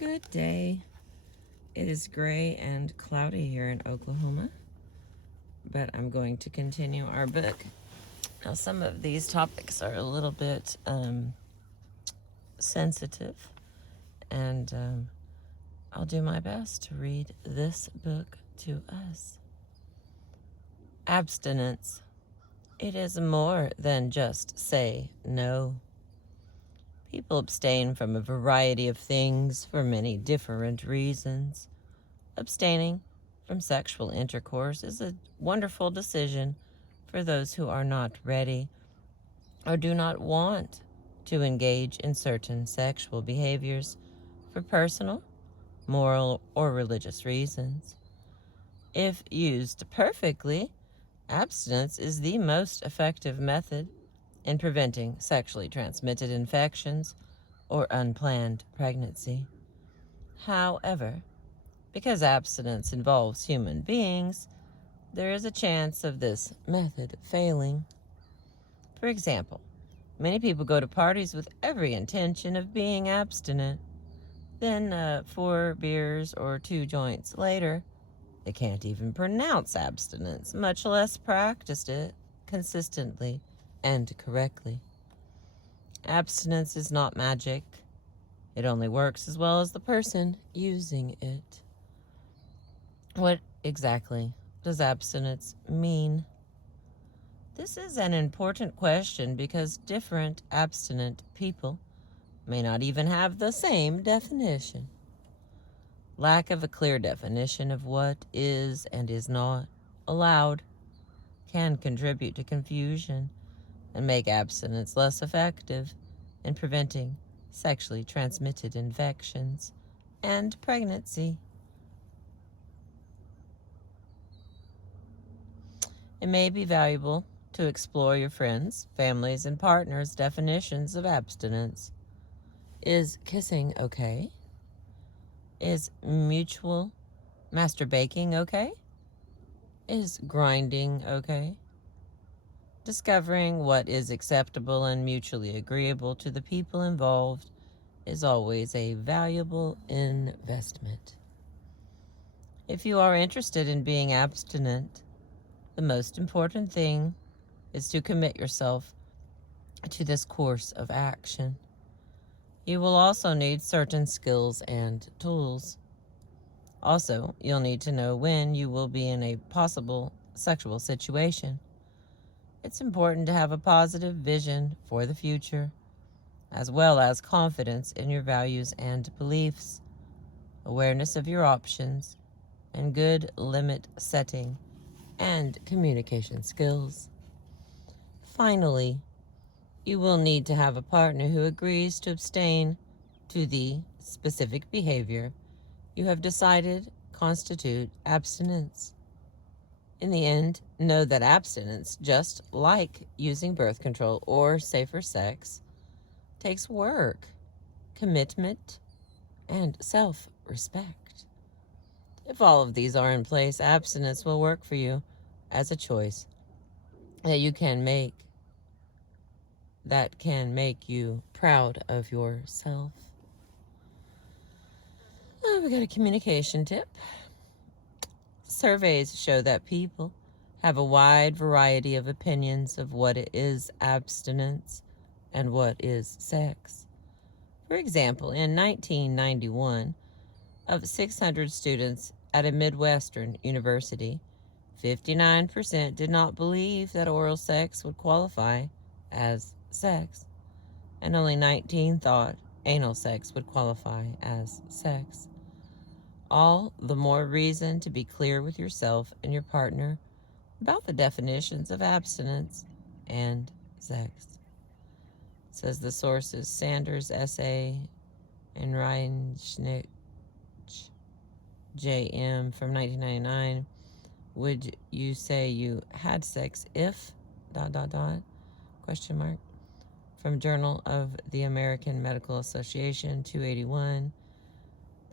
Good day. It is gray and cloudy here in Oklahoma, but I'm going to continue our book. Now, some of these topics are a little bit sensitive, and I'll do my best to read this book to us. Abstinence. It is more than just say no. People abstain from a variety of things for many different reasons. Abstaining from sexual intercourse is a wonderful decision for those who are not ready or do not want to engage in certain sexual behaviors for personal, moral, or religious reasons. If used perfectly, abstinence is the most effective method in preventing sexually transmitted infections or unplanned pregnancy. However, because abstinence involves human beings, there is a chance of this method failing. For example, many people go to parties with every intention of being abstinent. Then, 4 beers or 2 joints later, they can't even pronounce abstinence, much less practice it consistently and correctly. Abstinence is not magic. It only works as well as the person using it. What exactly does abstinence mean? This is an important question because different abstinent people may not even have the same definition. Lack of a clear definition of what is and is not allowed can contribute to confusion and make abstinence less effective in preventing sexually transmitted infections and pregnancy. It may be valuable to explore your friends, families, and partners' definitions of abstinence. Is kissing okay? Is mutual masturbating okay? Is grinding okay? Discovering what is acceptable and mutually agreeable to the people involved is always a valuable investment. If you are interested in being abstinent, the most important thing is to commit yourself to this course of action. You will also need certain skills and tools. Also, you'll need to know when you will be in a possible sexual situation. It's important to have a positive vision for the future, as well as confidence in your values and beliefs, awareness of your options, and good limit setting and communication skills. Finally, you will need to have a partner who agrees to abstain to the specific behavior you have decided constitute abstinence. In the end, know that abstinence, just like using birth control or safer sex, takes work, commitment, and self-respect. If all of these are in place, abstinence will work for you as a choice that you can make that can make you proud of yourself. Oh, we got a communication tip. Surveys show that people have a wide variety of opinions of what is abstinence and what is sex. For example, in 1991, of 600 students at a Midwestern university, 59% did not believe that oral sex would qualify as sex, and only 19 thought anal sex would qualify as sex. All the more reason to be clear with yourself and your partner about the definitions of abstinence and sex. It says the source is Sanders' essay and Reinschnick J.M. from 1999. Would you say you had sex if ... question mark. From Journal of the American Medical Association, 281,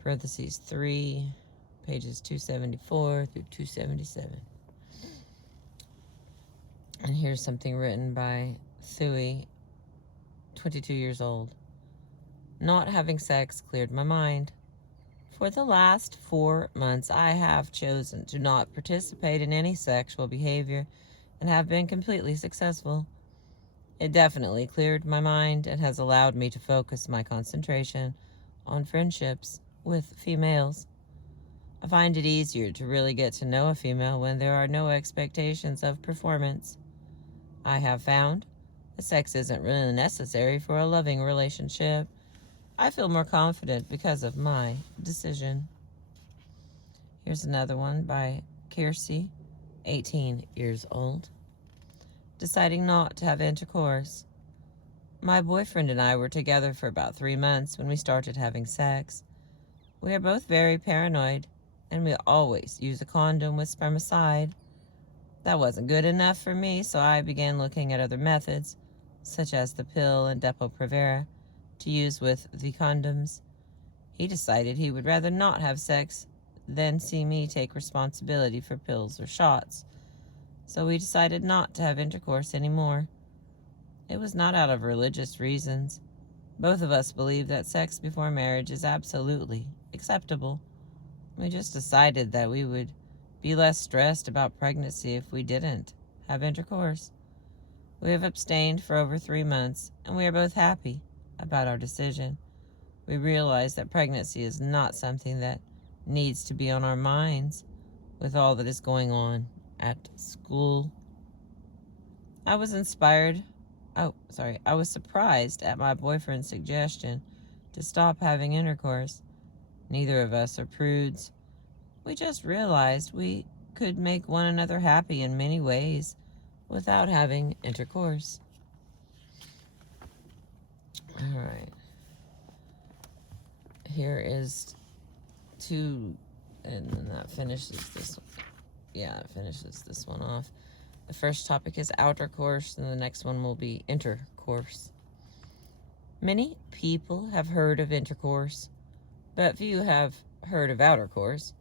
parentheses 3, pages 274 through 277. And here's something written by Thuy, 22 years old. Not having sex cleared my mind. For the last 4 months, I have chosen to not participate in any sexual behavior and have been completely successful. It definitely cleared my mind and has allowed me to focus my concentration on friendships with females. I find it easier to really get to know a female when there are no expectations of performance. I have found that sex isn't really necessary for a loving relationship. I feel more confident because of my decision. Here's another one by Kiersey, 18 years old. Deciding not to have intercourse. My boyfriend and I were together for about 3 months when we started having sex. We are both very paranoid, and we always use a condom with spermicide. That wasn't good enough for me, so I began looking at other methods, such as the pill and Depo-Provera, to use with the condoms. He decided he would rather not have sex than see me take responsibility for pills or shots, so we decided not to have intercourse anymore. It was not out of religious reasons. Both of us believe that sex before marriage is absolutely acceptable. We just decided that we would be less stressed about pregnancy if we didn't have intercourse. We have abstained for over 3 months, and we are both happy about our decision. We realize that pregnancy is not something that needs to be on our minds with all that is going on at school. I was surprised at my boyfriend's suggestion to stop having intercourse. Neither of us are prudes. We just realized we could make one another happy in many ways without having intercourse. All right. Here is two, and then that finishes this one. Yeah, it finishes this one off. The first topic is outercourse, and the next one will be intercourse. Many people have heard of intercourse, but few have heard of outercourse.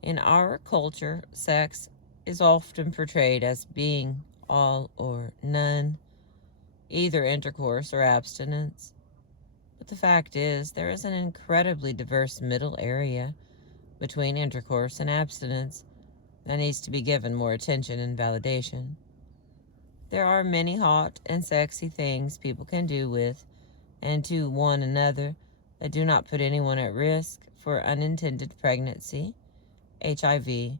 In our culture, sex is often portrayed as being all or none, either intercourse or abstinence. But the fact is, there is an incredibly diverse middle area between intercourse and abstinence that needs to be given more attention and validation. There are many hot and sexy things people can do with and to one another that do not put anyone at risk for unintended pregnancy, HIV,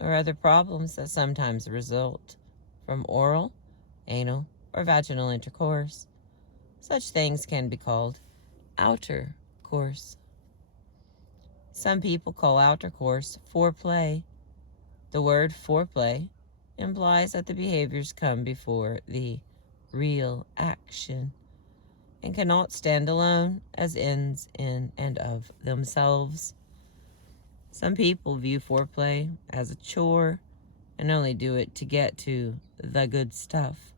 or other problems that sometimes result from oral, anal, or vaginal intercourse. Such things can be called outer course. Some people call outer course foreplay. The word foreplay implies that the behaviors come before the real action and cannot stand alone as ends in and of themselves. Some people view foreplay as a chore and only do it to get to the good stuff.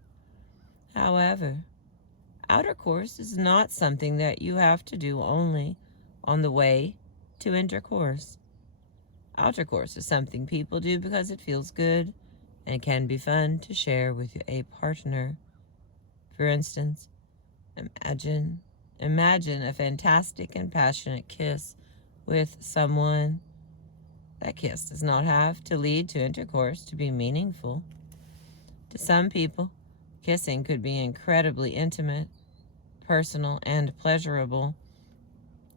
However, outer course is not something that you have to do only on the way to intercourse. Outer course is something people do because it feels good and can be fun to share with a partner. For instance, imagine a fantastic and passionate kiss with someone. That kiss does not have to lead to intercourse to be meaningful. To some people, kissing could be incredibly intimate, personal, and pleasurable,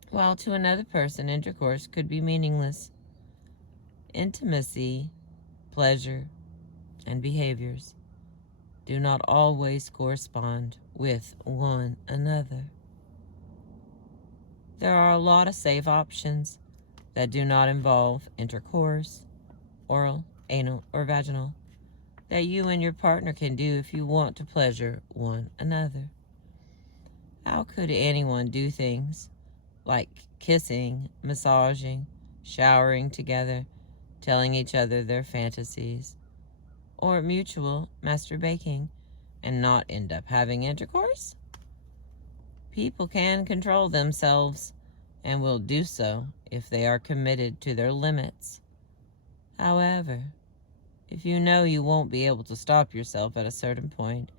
while to another person, intercourse could be meaningless. Intimacy, pleasure, and behaviors do not always correspond with one another. There are a lot of safe options that do not involve intercourse, oral, anal, or vaginal, that you and your partner can do if you want to pleasure one another. How could anyone do things like kissing, massaging, showering together, telling each other their fantasies, or mutual masturbating, and not end up having intercourse? People can control themselves and will do so if they are committed to their limits. However, if you know you won't be able to stop yourself at a certain point,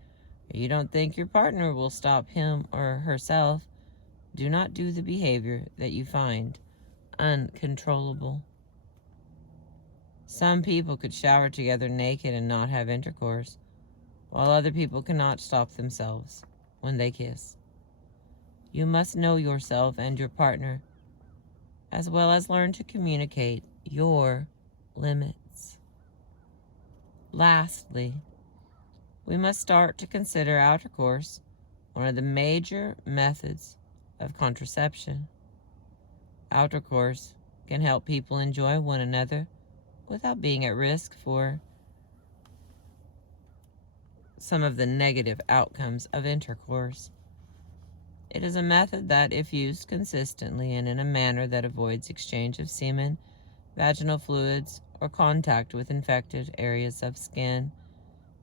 or you don't think your partner will stop him or herself, do not do the behavior that you find uncontrollable. Some people could shower together naked and not have intercourse, while other people cannot stop themselves when they kiss. You must know yourself and your partner, as well as learn to communicate your limits. Lastly, we must start to consider outercourse one of the major methods of contraception. Outercourse can help people enjoy one another without being at risk for some of the negative outcomes of intercourse. It is a method that, if used consistently and in a manner that avoids exchange of semen, vaginal fluids, or contact with infected areas of skin,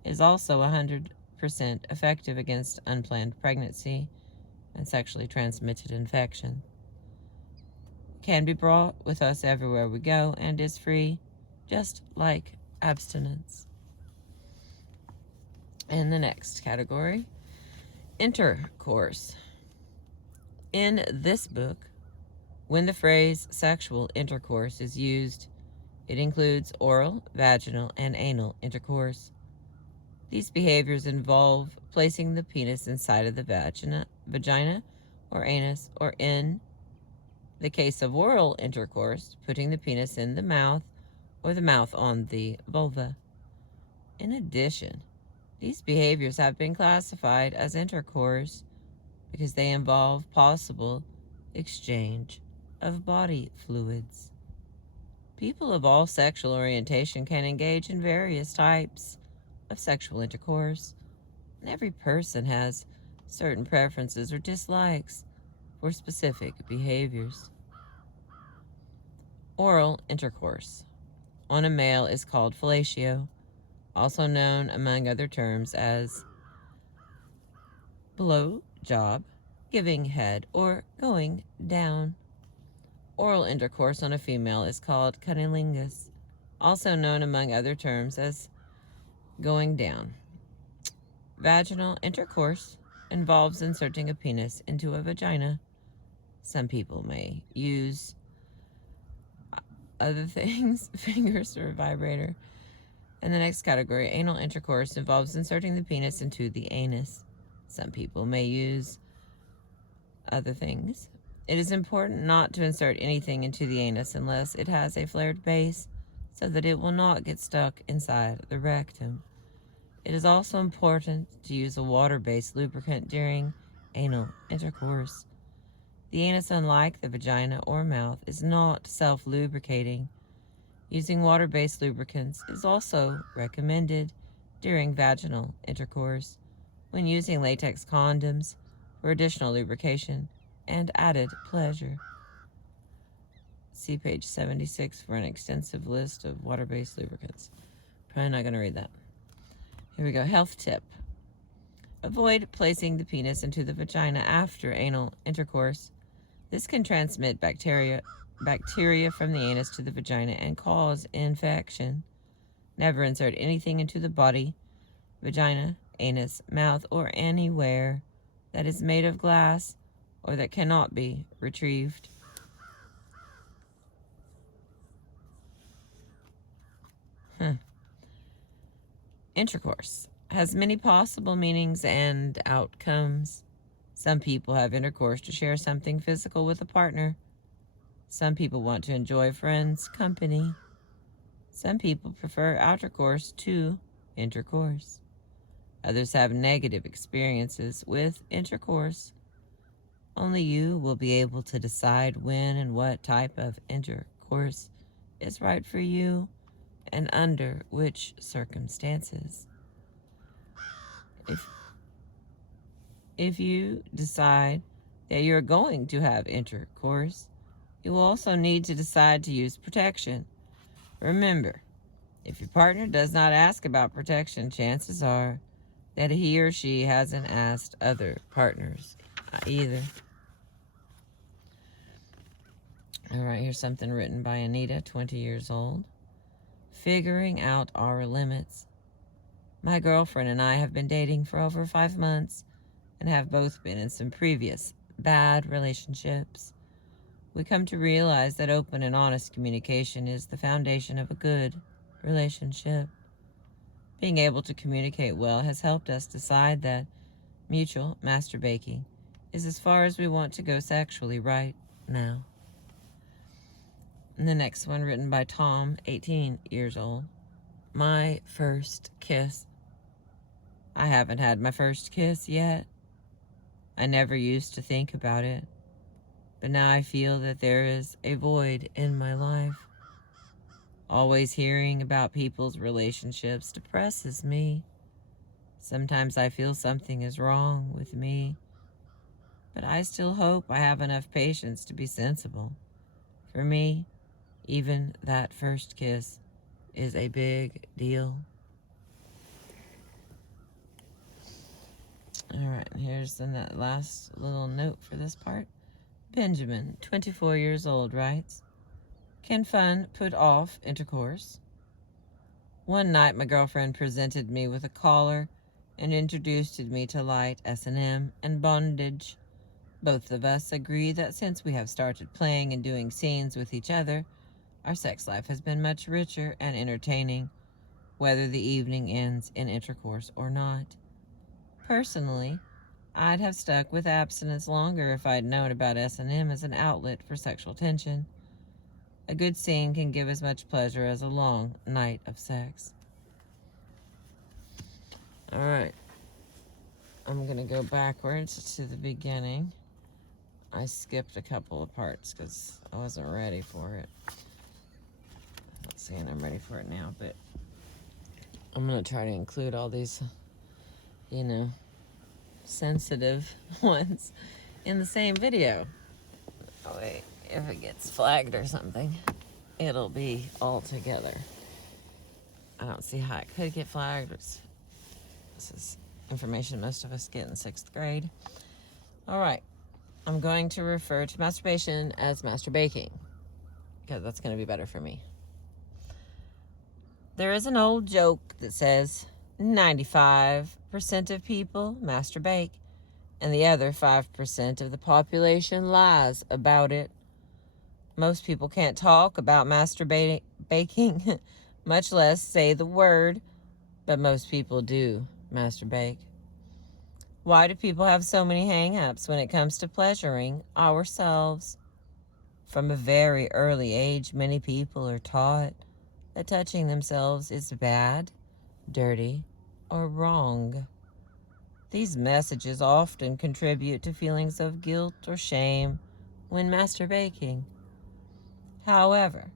is also 100% effective against unplanned pregnancy and sexually transmitted infection. Can be brought with us everywhere we go and is free, just like abstinence. And the next category, intercourse. In this book, when the phrase sexual intercourse is used, it includes oral, vaginal, and anal intercourse. These behaviors involve placing the penis inside of the vagina or anus, or in the case of oral intercourse, putting the penis in the mouth or the mouth on the vulva. In addition, these behaviors have been classified as intercourse because they involve possible exchange of body fluids. People of all sexual orientation can engage in various types of sexual intercourse, and every person has certain preferences or dislikes for specific behaviors. Oral intercourse on a male is called fellatio, also known among other terms as blow job, giving head, or going down. Oral intercourse on a female is called cunnilingus, also known among other terms as going down. Vaginal intercourse involves inserting a penis into a vagina. Some people may use other things, fingers or a vibrator. And the next category, anal intercourse, involves inserting the penis into the anus. Some people may use other things. It is important not to insert anything into the anus unless it has a flared base so that it will not get stuck inside the rectum. It is also important to use a water-based lubricant during anal intercourse. The anus, unlike the vagina or mouth, is not self-lubricating. Using water-based lubricants is also recommended during vaginal intercourse when using latex condoms for additional lubrication and added pleasure. See page 76 for an extensive list of water-based lubricants. Probably not going to read that. Here we go. Health tip. Avoid placing the penis into the vagina after anal intercourse. This can transmit bacteria from the anus to the vagina and cause infection. Never insert anything into the body, vagina, anus, mouth, or anywhere that is made of glass or that cannot be retrieved. Intercourse has many possible meanings and outcomes. Some people have intercourse to share something physical with a partner. Some people want to enjoy friends' company. Some people prefer outercourse to intercourse. Others have negative experiences with intercourse. Only you will be able to decide when and what type of intercourse is right for you and under which circumstances. If you decide that you're going to have intercourse, you will also need to decide to use protection. Remember, if your partner does not ask about protection, chances are that he or she hasn't asked other partners either. All right, here's something written by Anita, 20 years old. Figuring out our limits. My girlfriend and I have been dating for over 5 months and have both been in some previous bad relationships. we come to realize that open and honest communication is the foundation of a good relationship. Being able to communicate well has helped us decide that mutual masturbating is as far as we want to go sexually right now. And the next one, written by Tom, 18 years old. My first kiss. I haven't had my first kiss yet. I never used to think about it, but now I feel that there is a void in my life. Always hearing about people's relationships depresses me. Sometimes I feel something is wrong with me, but I still hope I have enough patience to be sensible. For me, even that first kiss is a big deal. All right, here's the last little note for this part. Benjamin, 24 years old, writes, can fun put off intercourse? One night, my girlfriend presented me with a collar and introduced me to light S&M and bondage. Both of us agree that since we have started playing and doing scenes with each other, our sex life has been much richer and entertaining, whether the evening ends in intercourse or not. Personally, I'd have stuck with abstinence longer if I'd known about S&M as an outlet for sexual tension. A good scene can give as much pleasure as a long night of sex. All right. I'm going to go backwards to the beginning. I skipped a couple of parts because I wasn't ready for it. I'm not saying I'm ready for it now, but I'm going to try to include all these, sensitive ones in the same video. Oh, wait. If it gets flagged or something, it'll be all together. I don't see how it could get flagged. This is information most of us get in 6th grade. All right. I'm going to refer to masturbation as masturbating because that's going to be better for me. There is an old joke that says 95% of people masturbate and the other 5% of the population lies about it. Most people can't talk about masturbating, much less say the word, but most people do masturbate. Why do people have so many hang-ups when it comes to pleasuring ourselves? From a very early age, many people are taught that touching themselves is bad, dirty, or wrong. These messages often contribute to feelings of guilt or shame when masturbating. However,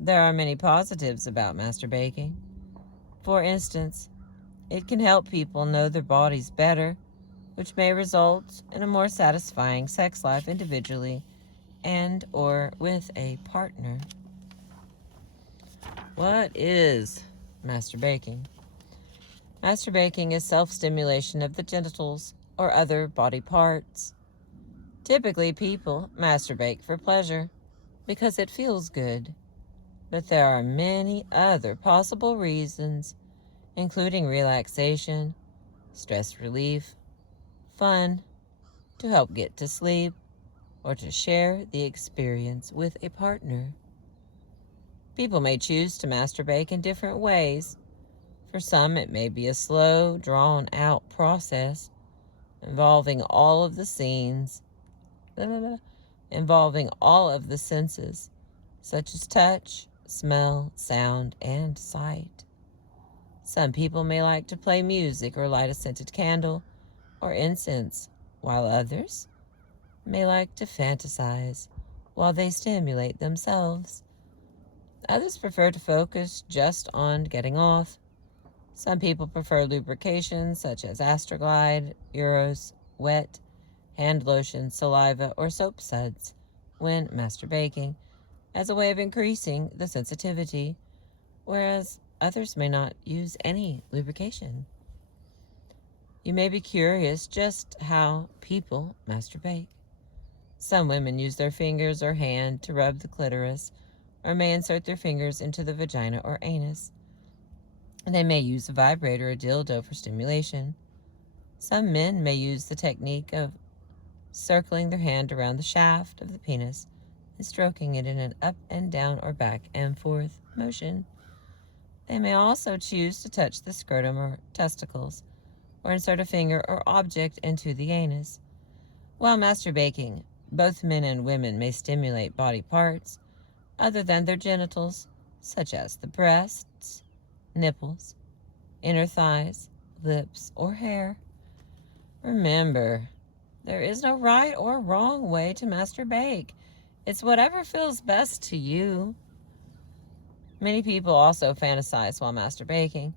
there are many positives about masturbating. For instance, it can help people know their bodies better, which may result in a more satisfying sex life individually and or with a partner. What is masturbating? Masturbating is self-stimulation of the genitals or other body parts. Typically, people masturbate for pleasure because it feels good, but there are many other possible reasons, including relaxation, stress relief, fun, to help get to sleep, or to share the experience with a partner. People may choose to masturbate in different ways. For some, it may be a slow, drawn-out process involving all of the senses, such as touch, smell, sound, and sight. Some people may like to play music or light a scented candle or incense, while others may like to fantasize while they stimulate themselves. Others prefer to focus just on getting off. Some people prefer lubrication such as Astroglide, Euros, wet, hand lotion, saliva, or soap suds when masturbating as a way of increasing the sensitivity, whereas others may not use any lubrication. You may be curious just how people masturbate. Some women use their fingers or hand to rub the clitoris, or may insert their fingers into the vagina or anus. They may use a vibrator or dildo for stimulation. Some men may use the technique of circling their hand around the shaft of the penis and stroking it in an up and down or back and forth motion. They may also choose to touch the scrotum or testicles, or insert a finger or object into the anus. While masturbating, both men and women may stimulate body parts other than their genitals, such as the breasts, nipples, inner thighs, lips, or hair. Remember, there is no right or wrong way to masturbate. It's whatever feels best to you. Many people also fantasize while masturbating.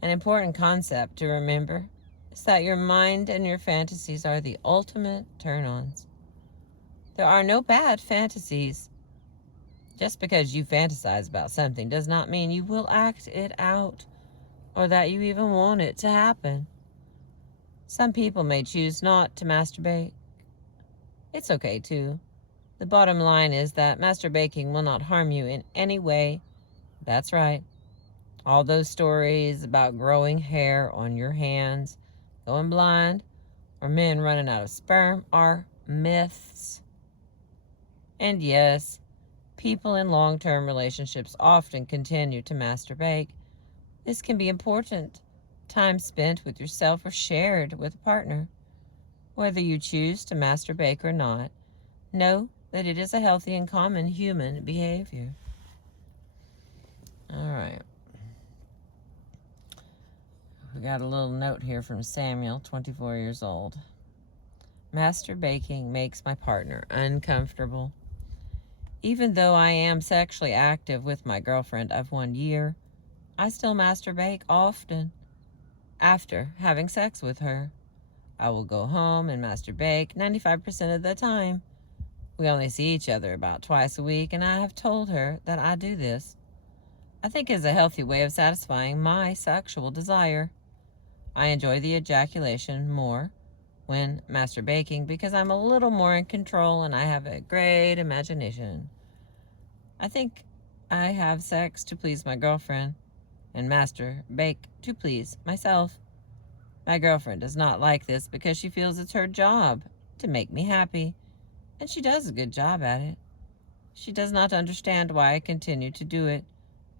An important concept to remember is that your mind and your fantasies are the ultimate turn-ons. There are no bad fantasies. Just because you fantasize about something does not mean you will act it out or that you even want it to happen. Some people may choose not to masturbate. It's okay too. The bottom line is that masturbating will not harm you in any way. That's right. All those stories about growing hair on your hands, going blind, or men running out of sperm are myths. And yes, people in long-term relationships often continue to masturbate. This can be important time spent with yourself or shared with a partner. Whether you choose to masturbate or not, know that it is a healthy and common human behavior. All right. We got a little note here from Samuel, 24 years old. Masturbating makes my partner uncomfortable. Even though I am sexually active with my girlfriend of 1 year, I still masturbate often. After having sex with her, I will go home and masturbate 95% of the time. We only see each other about twice a week, and I have told her that I do this. I think it's a healthy way of satisfying my sexual desire. I enjoy the ejaculation more when masturbating because I'm a little more in control and I have a great imagination. I think I have sex to please my girlfriend and masturbate to please myself. My girlfriend does not like this because she feels it's her job to make me happy, and she does a good job at it. She does not understand why I continue to do it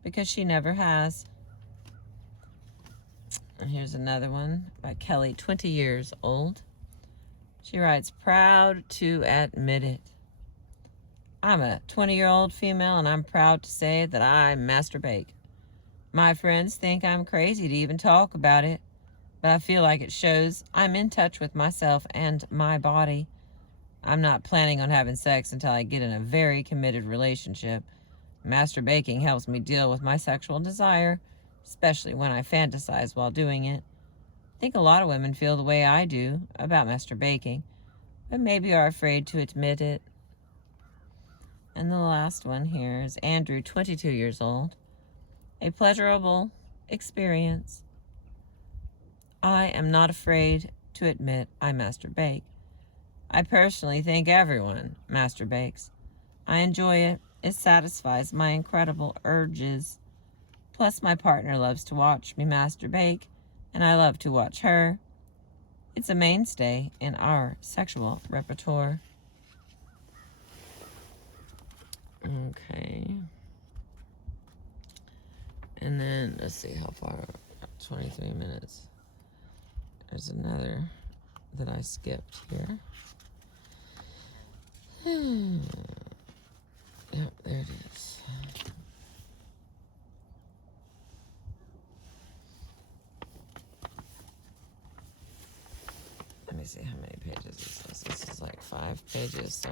because she never has. And here's another one by Kelly, 20 years old. She writes, proud to admit it. I'm a 20-year-old female, and I'm proud to say that I masturbate. My friends think I'm crazy to even talk about it, but I feel like it shows I'm in touch with myself and my body. I'm not planning on having sex until I get in a very committed relationship. Masturbating helps me deal with my sexual desire, especially when I fantasize while doing it. I think a lot of women feel the way I do about masturbating, but maybe are afraid to admit it. And the last one here is Andrew, 22 years old. A pleasurable experience. I am not afraid to admit I masturbate. I personally think everyone masturbates. I enjoy it. It satisfies my incredible urges. Plus, my partner loves to watch me masturbate, and I love to watch her. It's a mainstay in our sexual repertoire. Okay. And then, let's see how far, 23 minutes. There's another that I skipped here. Yep, there it is. Let me see how many pages this is. This is like 5 pages, so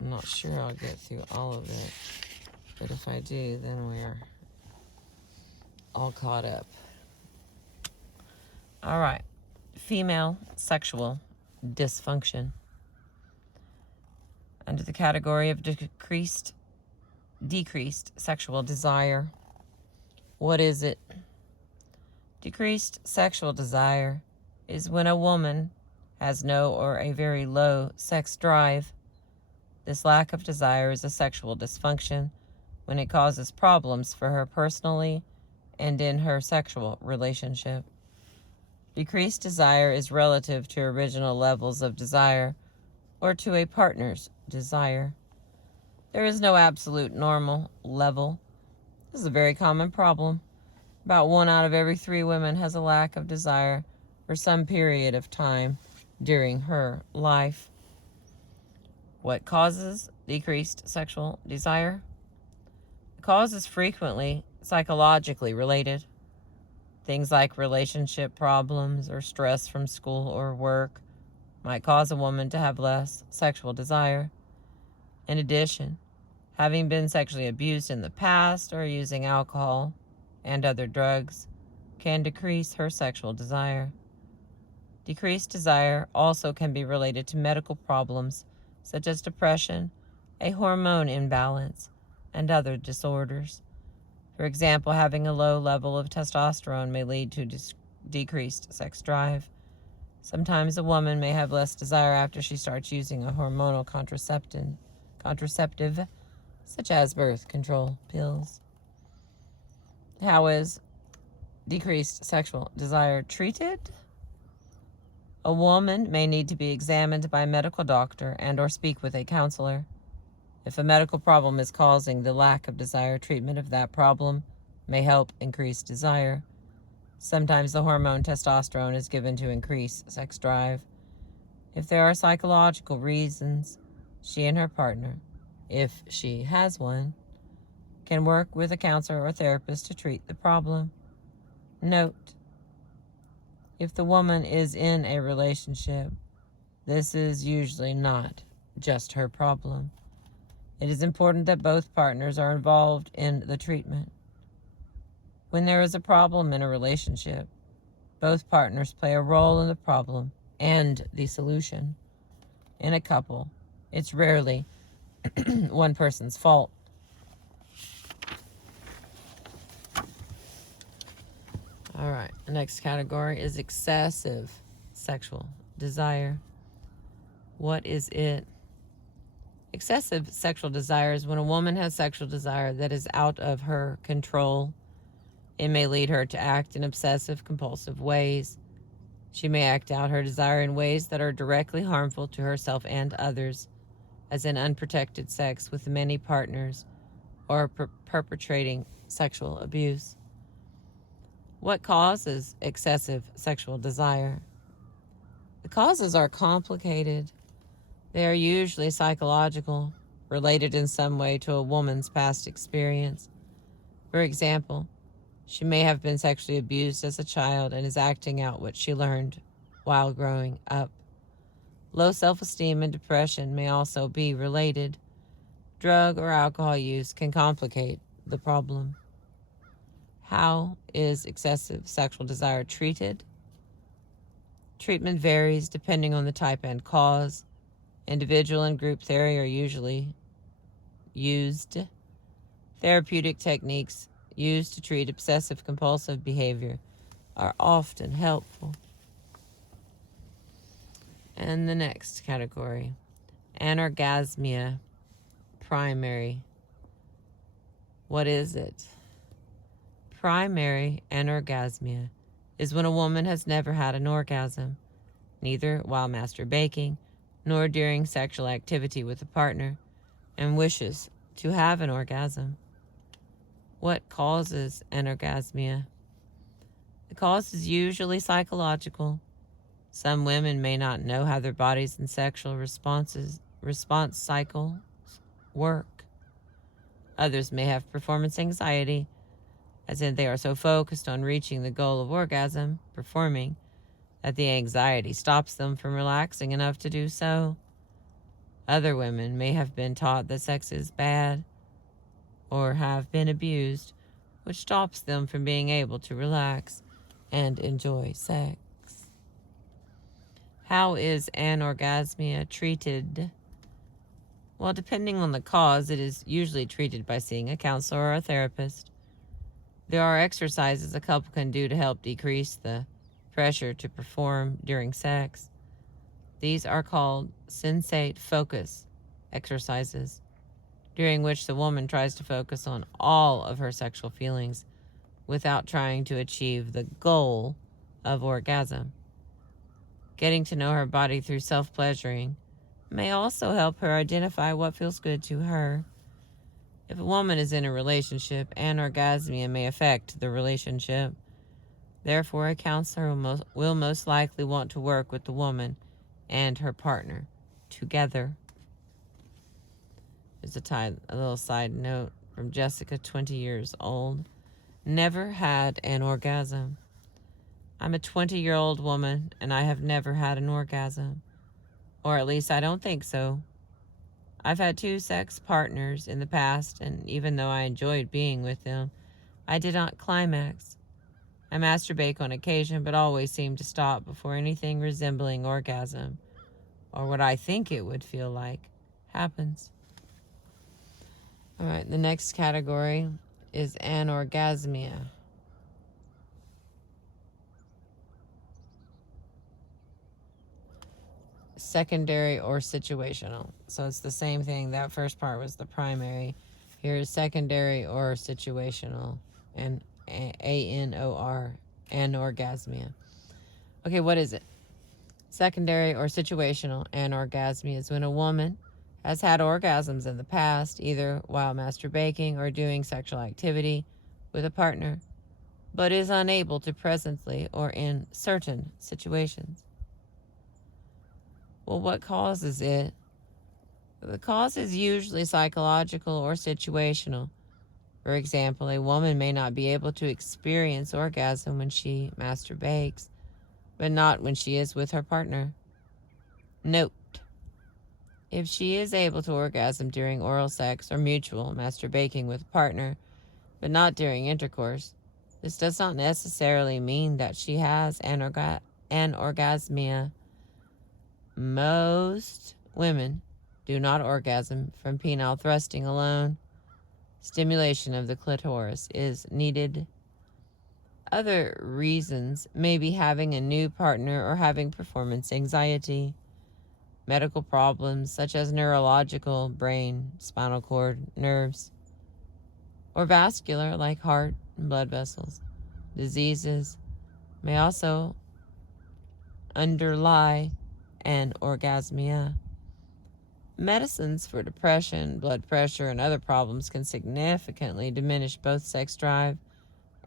I'm not sure I'll get through all of it. But if I do, then we're all caught up. All right. Female sexual dysfunction. Under the category of decreased sexual desire. What is it? Decreased sexual desire is when a woman has no or a very low sex drive. This lack of desire is a sexual dysfunction when it causes problems for her personally and in her sexual relationship. Decreased desire is relative to original levels of desire or to a partner's desire. There is no absolute normal level. This is a very common problem. About 1 out of every 3 women has a lack of desire for some period of time during her life. What causes decreased sexual desire? The cause is frequently psychologically related. Things like relationship problems or stress from school or work might cause a woman to have less sexual desire. In addition, having been sexually abused in the past or using alcohol and other drugs can decrease her sexual desire. Decreased desire also can be related to medical problems such as depression, a hormone imbalance, and other disorders. For example, having a low level of testosterone may lead to decreased sex drive. Sometimes a woman may have less desire after she starts using a hormonal contraceptive, such as birth control pills. How is decreased sexual desire treated? A woman may need to be examined by a medical doctor and/or speak with a counselor. If a medical problem is causing the lack of desire, treatment of that problem may help increase desire. Sometimes the hormone testosterone is given to increase sex drive. If there are psychological reasons, she and her partner, if she has one, can work with a counselor or therapist to treat the problem. Note: if the woman is in a relationship, this is usually not just her problem. It is important that both partners are involved in the treatment. When there is a problem in a relationship, both partners play a role in the problem and the solution. In a couple, it's rarely one person's fault. All right, the next category is excessive sexual desire. What is it? Excessive sexual desire is when a woman has sexual desire that is out of her control. It may lead her to act in obsessive compulsive ways. She may act out her desire in ways that are directly harmful to herself and others, as in unprotected sex with many partners or perpetrating sexual abuse. What causes excessive sexual desire? The causes are complicated. They are usually psychological, related in some way to a woman's past experience. For example, she may have been sexually abused as a child and is acting out what she learned while growing up. Low self-esteem and depression may also be related. Drug or alcohol use can complicate the problem. How is excessive sexual desire treated? Treatment varies depending on the type and cause. Individual and group therapy are usually used. Therapeutic techniques used to treat obsessive compulsive behavior are often helpful. And the next category, anorgasmia, primary. What is it? Primary anorgasmia is when a woman has never had an orgasm, neither while masturbating nor during sexual activity with a partner, and wishes to have an orgasm. What causes anorgasmia? The cause is usually psychological. Some women may not know how their bodies and sexual response cycles work. Others may have performance anxiety, as in they are so focused on reaching the goal of orgasm, performing, that the anxiety stops them from relaxing enough to do so. Other women may have been taught that sex is bad or have been abused, which stops them from being able to relax and enjoy sex. How is anorgasmia treated? Well, depending on the cause, it is usually treated by seeing a counselor or a therapist. There are exercises a couple can do to help decrease the pressure to perform during sex. These are called sensate focus exercises, during which the woman tries to focus on all of her sexual feelings without trying to achieve the goal of orgasm. Getting to know her body through self-pleasuring may also help her identify what feels good to her. If a woman is in a relationship, anorgasmia may affect the relationship. Therefore, a counselor will most likely want to work with the woman and her partner together. There's a little side note from Jessica, 20 years old. Never had an orgasm. I'm a 20-year-old woman, and I have never had an orgasm. Or at least I don't think so. I've had 2 sex partners in the past, and even though I enjoyed being with them, I did not climax. I masturbate on occasion, but always seem to stop before anything resembling orgasm, or what I think it would feel like, happens. All right, the next category is anorgasmia. Secondary or situational. So it's the same thing. That first part was the primary. Here is secondary or situational. And ANOR, anorgasmia. Okay, what is it? Secondary or situational anorgasmia is when a woman has had orgasms in the past, either while masturbating or doing sexual activity with a partner, but is unable to presently or in certain situations. Well, what causes it? The cause is usually psychological or situational. For example, a woman may not be able to experience orgasm when she masturbates, but not when she is with her partner. Note: if she is able to orgasm during oral sex or mutual masturbating with a partner, but not during intercourse, this does not necessarily mean that she has anorgasmia. Most women do not orgasm from penile thrusting alone. Stimulation of the clitoris is needed. Other reasons may be having a new partner or having performance anxiety, medical problems such as neurological, brain, spinal cord, nerves, or vascular like heart and blood vessels. Diseases may also underlie anorgasmia. Medicines for depression, blood pressure, and other problems can significantly diminish both sex drive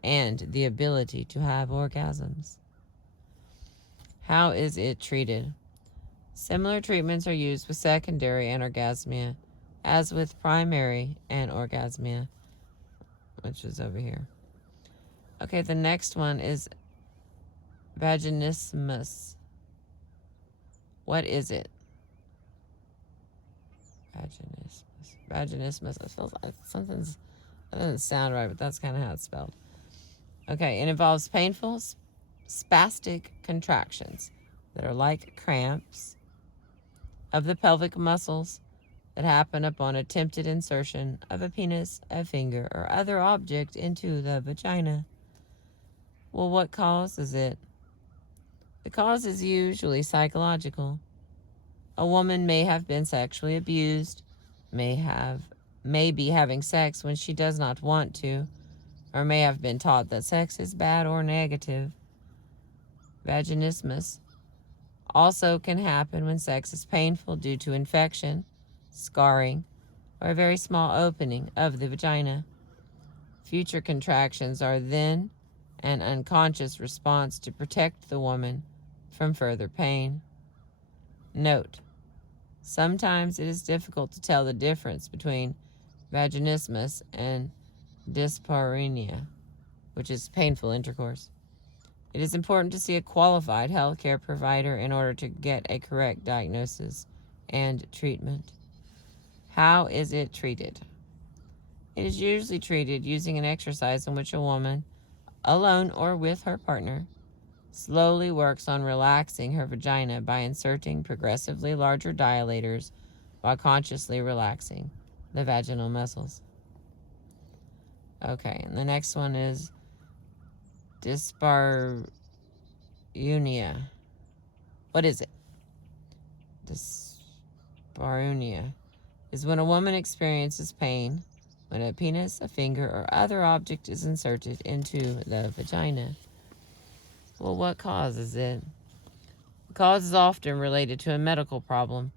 and the ability to have orgasms. How is it treated? Similar treatments are used with secondary anorgasmia as with primary anorgasmia, which is over here. Okay, the next one is vaginismus. What is it? Vaginismus. It feels like that doesn't sound right, but that's kind of how it's spelled. Okay, it involves painful spastic contractions that are like cramps of the pelvic muscles that happen upon attempted insertion of a penis, a finger, or other object into the vagina. Well, what causes it? The cause is usually psychological. A woman may have been sexually abused, may be having sex when she does not want to, or may have been taught that sex is bad or negative. Vaginismus also can happen when sex is painful due to infection, scarring, or a very small opening of the vagina. Future contractions are then an unconscious response to protect the woman from further pain. Note: sometimes it is difficult to tell the difference between vaginismus and dyspareunia, which is painful intercourse. It is important to see a qualified healthcare provider in order to get a correct diagnosis and treatment. How is it treated? It is usually treated using an exercise in which a woman, alone or with her partner, slowly works on relaxing her vagina by inserting progressively larger dilators while consciously relaxing the vaginal muscles. Okay, and the next one is dyspareunia. What is it? Dyspareunia is when a woman experiences pain when a penis, a finger, or other object is inserted into the vagina. Well, what causes it? The cause is often related to a medical problem,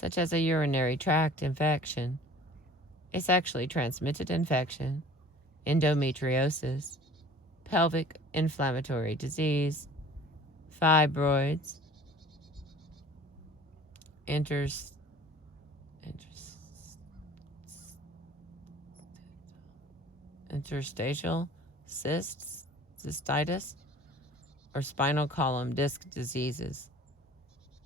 such as a urinary tract infection, a sexually transmitted infection, endometriosis, pelvic inflammatory disease, fibroids, interstitial cystitis, or spinal column disc diseases.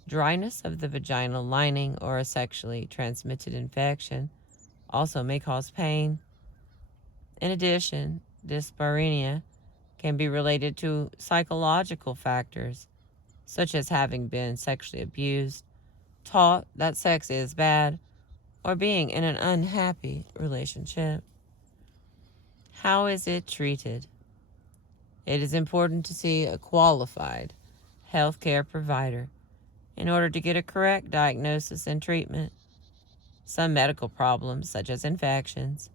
Dryness of the vaginal lining or a sexually transmitted infection also may cause pain. In addition, dyspareunia can be related to psychological factors, such as having been sexually abused, taught that sex is bad, or being in an unhappy relationship. How is it treated? It is important to see a qualified healthcare provider in order to get a correct diagnosis and treatment. Some medical problems, such as infections,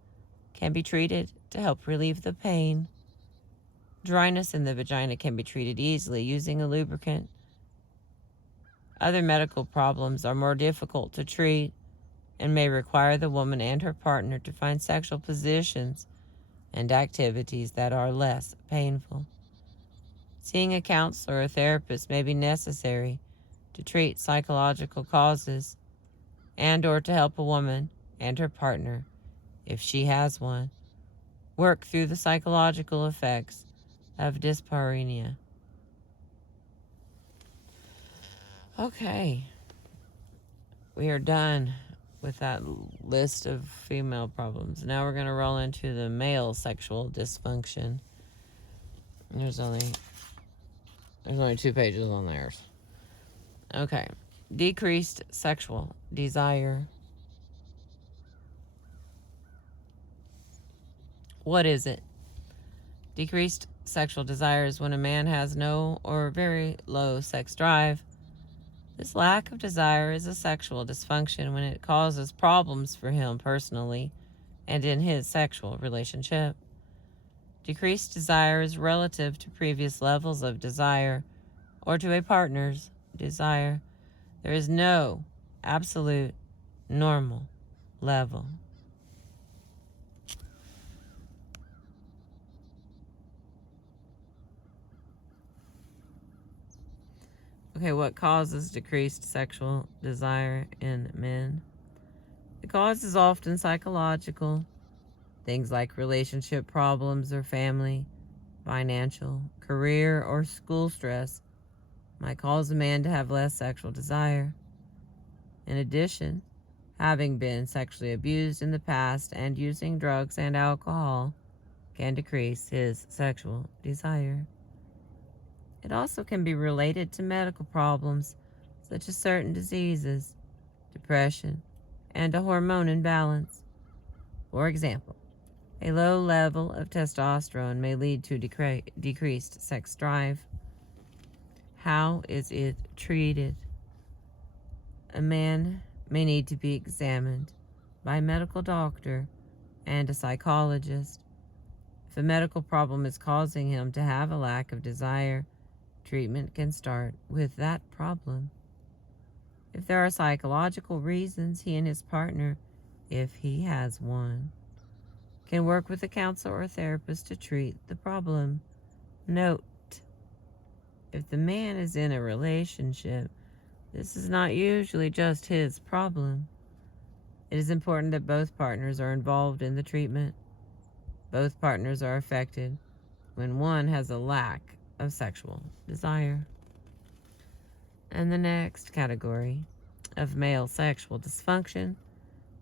can be treated to help relieve the pain. Dryness in the vagina can be treated easily using a lubricant. Other medical problems are more difficult to treat and may require the woman and her partner to find sexual positions and activities that are less painful. Seeing a counselor or therapist may be necessary to treat psychological causes and or to help a woman and her partner, if she has one, work through the psychological effects of dyspareunia. Okay, we are done with that list of female problems. Now we're going to roll into the male sexual dysfunction. There's only 2 pages on theirs. Okay, decreased sexual desire. What is it? Decreased sexual desire is when a man has no or very low sex drive. This lack of desire is a sexual dysfunction when it causes problems for him personally and in his sexual relationship. Decreased desire is relative to previous levels of desire or to a partner's desire. There is no absolute normal level. Okay, what causes decreased sexual desire in men? The cause is often psychological. Things like relationship problems or family, financial, career, or school stress might cause a man to have less sexual desire. In addition, having been sexually abused in the past and using drugs and alcohol can decrease his sexual desire. It also can be related to medical problems such as certain diseases, depression, and a hormone imbalance. For example, a low level of testosterone may lead to decreased sex drive. How is it treated? A man may need to be examined by a medical doctor and a psychologist. If a medical problem is causing him to have a lack of desire, treatment can start with that problem. If there are psychological reasons, he and his partner, if he has one, can work with a counselor or therapist to treat the problem. Note, if the man is in a relationship, this is not usually just his problem. It is important that both partners are involved in the treatment. Both partners are affected when one has a lack of sexual desire. And the next category of male sexual dysfunction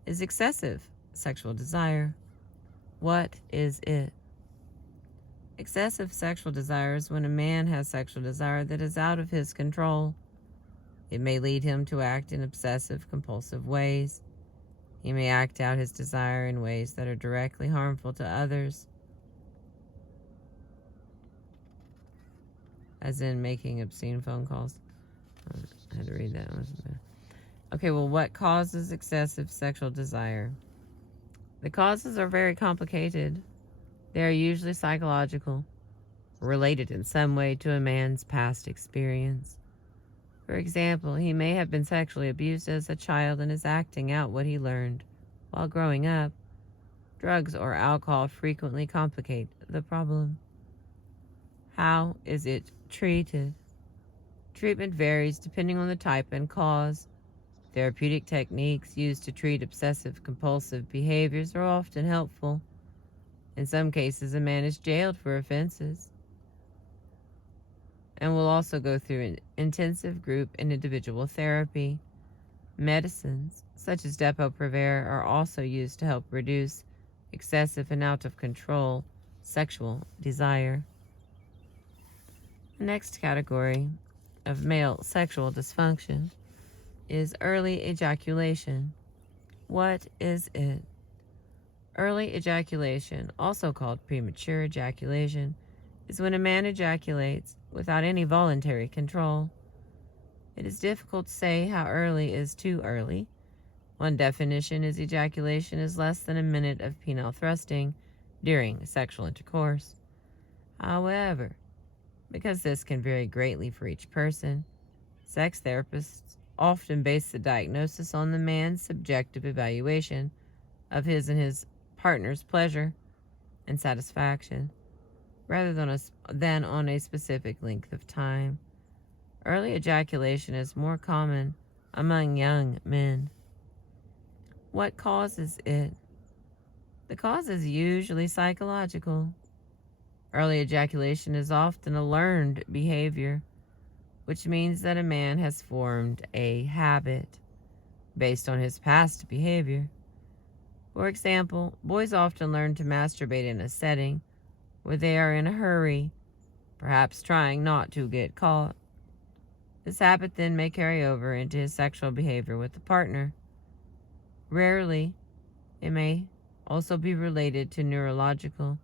is excessive sexual desire. What is it? Excessive sexual desire is when a man has sexual desire that is out of his control. It may lead him to act in obsessive, compulsive ways. He may act out his desire in ways that are directly harmful to others, as in making obscene phone calls. I had to read that one. Okay, well, what causes excessive sexual desire? The causes are very complicated. They are usually psychological, related in some way to a man's past experience. For example, he may have been sexually abused as a child and is acting out what he learned while growing up. Drugs or alcohol frequently complicate the problem. How is it treated? Treatment varies depending on the type and cause. Therapeutic techniques used to treat obsessive-compulsive behaviors are often helpful. In some cases, a man is jailed for offenses and will also go through intensive group and individual therapy. Medicines, such as Depo-Provera, are also used to help reduce excessive and out-of-control sexual desire. The next category of male sexual dysfunction is early ejaculation. What is it? Early ejaculation, also called premature ejaculation, is when a man ejaculates without any voluntary control. It is difficult to say how early is too early. One definition is ejaculation is less than a minute of penile thrusting during sexual intercourse. However, because this can vary greatly for each person, sex therapists often base the diagnosis on the man's subjective evaluation of his and his partner's pleasure and satisfaction, rather than on a specific length of time. Early ejaculation is more common among young men. What causes it? The cause is usually psychological. Early ejaculation is often a learned behavior, which means that a man has formed a habit based on his past behavior. For example, boys often learn to masturbate in a setting where they are in a hurry, perhaps trying not to get caught. This habit then may carry over into his sexual behavior with the partner. Rarely, it may also be related to neurological,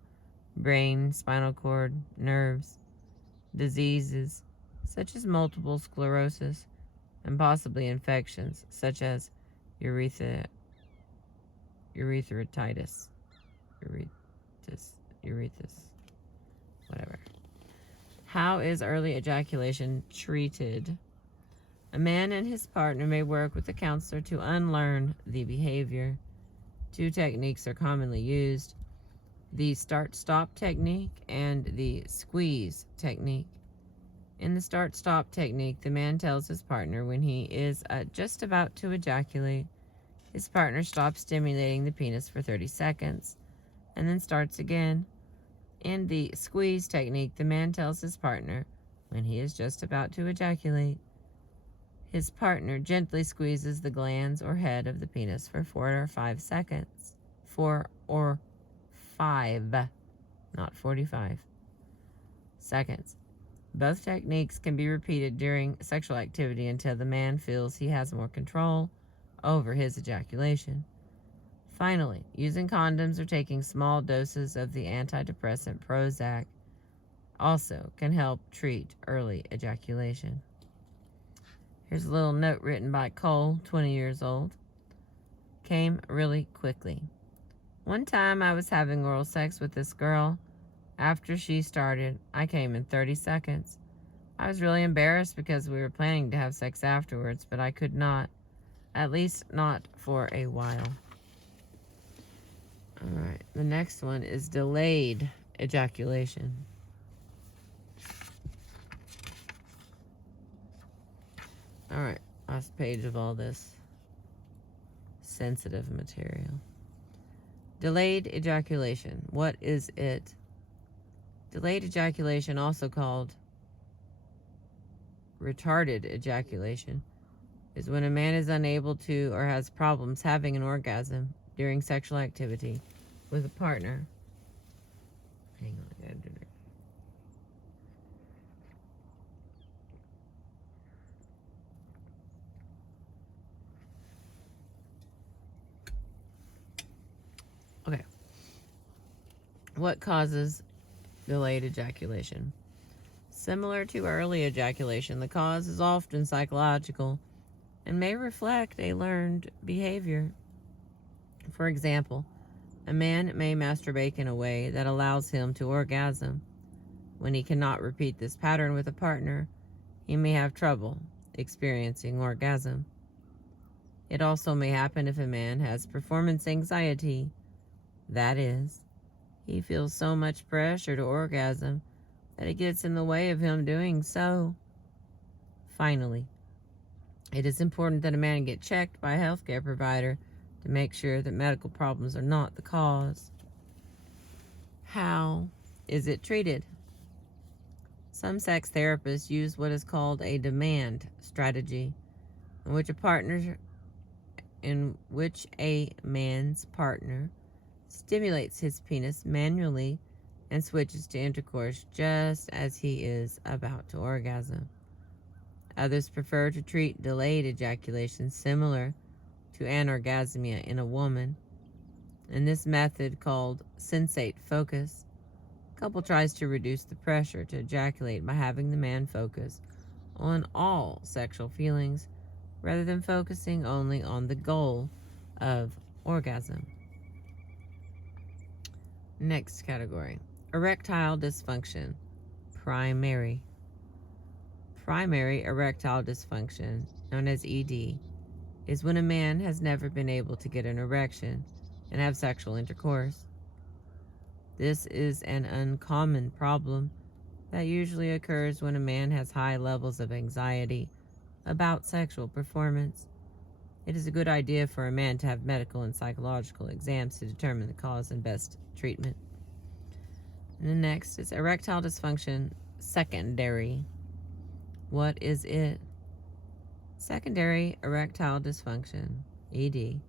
brain, spinal cord, nerves, diseases such as multiple sclerosis, and possibly infections such as urethritis, whatever. How is early ejaculation treated? A man and his partner may work with a counselor to unlearn the behavior. Two techniques are commonly used: the start-stop technique and the squeeze technique. In the start-stop technique, the man tells his partner when he is just about to ejaculate. His partner stops stimulating the penis for 30 seconds and then starts again. In the squeeze technique, the man tells his partner when he is just about to ejaculate. His partner gently squeezes the glands or head of the penis for 4 or 5 seconds. 4 or 5, not 45 seconds. Both techniques can be repeated during sexual activity until the man feels he has more control over his ejaculation. Finally, using condoms or taking small doses of the antidepressant Prozac also can help treat early ejaculation. Here's a little note written by Cole, 20 years old. Came really quickly. One time I was having oral sex with this girl. After she started, I came in 30 seconds. I was really embarrassed because we were planning to have sex afterwards, but I could not. At least not for a while. Alright, the next one is delayed ejaculation. Alright, last page of all this sensitive material. Delayed ejaculation. What is it? Delayed ejaculation, also called retarded ejaculation, is when a man is unable to or has problems having an orgasm during sexual activity with a partner. Hang on, I gotta do that. Okay. What causes delayed ejaculation? Similar to early ejaculation, the cause is often psychological and may reflect a learned behavior. For example, a man may masturbate in a way that allows him to orgasm. When he cannot repeat this pattern with a partner, he may have trouble experiencing orgasm. It also may happen if a man has performance anxiety. That is, he feels so much pressure to orgasm that it gets in the way of him doing so. Finally, it is important that a man get checked by a healthcare provider to make sure that medical problems are not the cause. How is it treated? Some sex therapists use what is called a demand strategy, in which a man's partner stimulates his penis manually and switches to intercourse just as he is about to orgasm. Others prefer to treat delayed ejaculation similar to anorgasmia in a woman. In this method, called sensate focus, the couple tries to reduce the pressure to ejaculate by having the man focus on all sexual feelings rather than focusing only on the goal of orgasm. Next category, erectile dysfunction, primary. Primary erectile dysfunction, known as ED, is when a man has never been able to get an erection and have sexual intercourse. This is an uncommon problem that usually occurs when a man has high levels of anxiety about sexual performance. It is a good idea for a man to have medical and psychological exams to determine the cause and best treatment. And the next is erectile dysfunction secondary. What is it? Secondary erectile dysfunction, ED,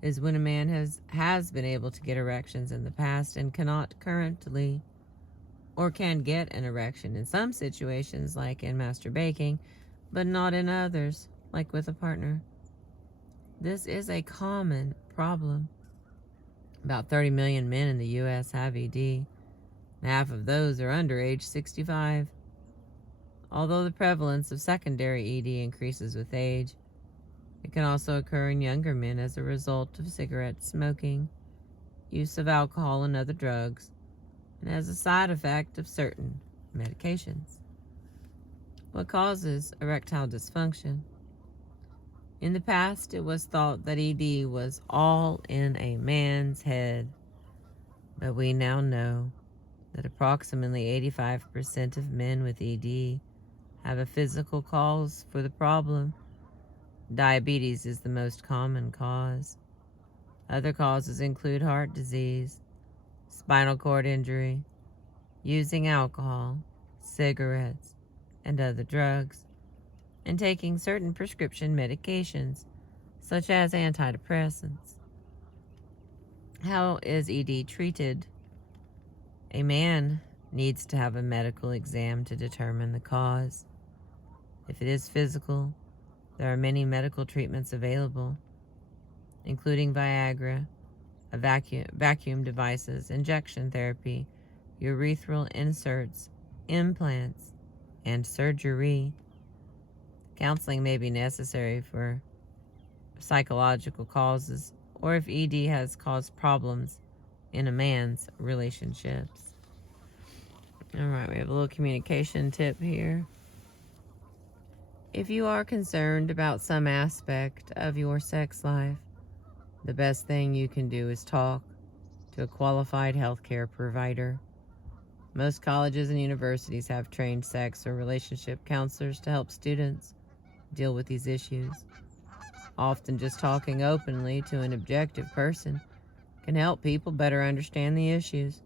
is when a man has been able to get erections in the past and cannot currently, or can get an erection in some situations, like in masturbating, but not in others, like with a partner. This is a common problem. About 30 million men in the U.S. have ED, and half of those are under age 65. Although the prevalence of secondary ED increases with age, it can also occur in younger men as a result of cigarette smoking, use of alcohol and other drugs, and as a side effect of certain medications. What causes erectile dysfunction? In the past, it was thought that ED was all in a man's head, but we now know that approximately 85% of men with ED have a physical cause for the problem. Diabetes is the most common cause. Other causes include heart disease, spinal cord injury, using alcohol, cigarettes, and other drugs, and taking certain prescription medications, such as antidepressants. How is ED treated? A man needs to have a medical exam to determine the cause. If it is physical, there are many medical treatments available, including Viagra, vacuum devices, injection therapy, urethral inserts, implants, and surgery. Counseling may be necessary for psychological causes or if ED has caused problems in a man's relationships. All right, we have a little communication tip here. If you are concerned about some aspect of your sex life, the best thing you can do is talk to a qualified healthcare provider. Most colleges and universities have trained sex or relationship counselors to help students deal with these issues. Often just talking openly to an objective person can help people better understand the issues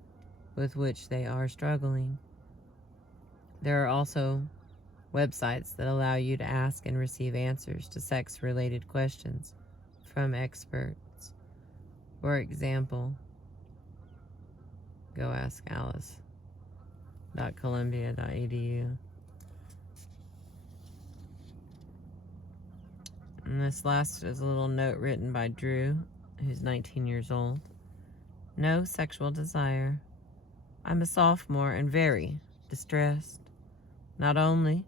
with which they are struggling. There are also websites that allow you to ask and receive answers to sex-related questions from experts. For example, goaskalice.columbia.edu. And this last is a little note written by Drew, who's 19 years old. No sexual desire. I'm a sophomore and very distressed. Not only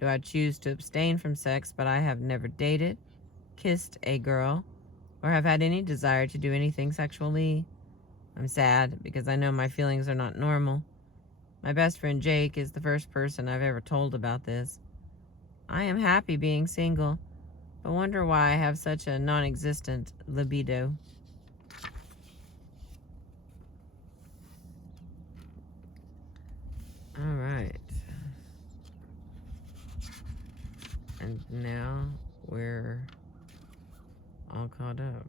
do I choose to abstain from sex, but I have never dated, kissed a girl, or have had any desire to do anything sexually. I'm sad because I know my feelings are not normal. My best friend Jake is the first person I've ever told about this. I am happy being single, but wonder why I have such a non-existent libido. All right. And now we're all caught up.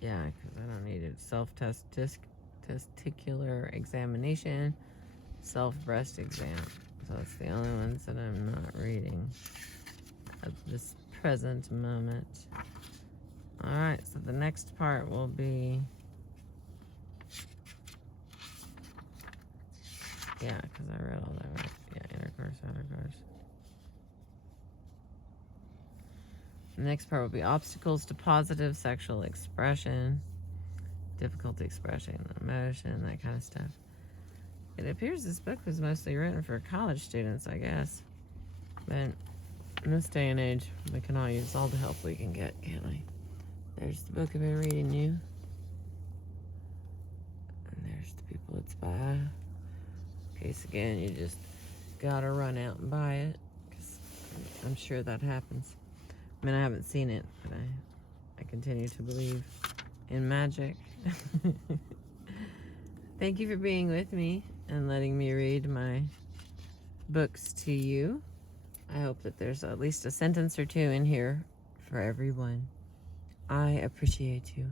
Yeah, because I don't need it. Self-testicular examination, self-breast exam. So it's the only ones that I'm not reading at this present moment. All right, so the next part will be, yeah, because I read all that, right? Yeah, intercourse, outercourse. The next part will be obstacles to positive sexual expression, difficulty expressing emotion, that kind of stuff. It appears this book was mostly written for college students, I guess. But in this day and age, we can all use all the help we can get, can't we? There's the book I've been reading you. And there's the people it's by. In case, again, you just gotta run out and buy it. Because I'm sure that happens. I mean, I haven't seen it, but I continue to believe in magic. Thank you for being with me and letting me read my books to you. I hope that there's at least a sentence or two in here for everyone. I appreciate you.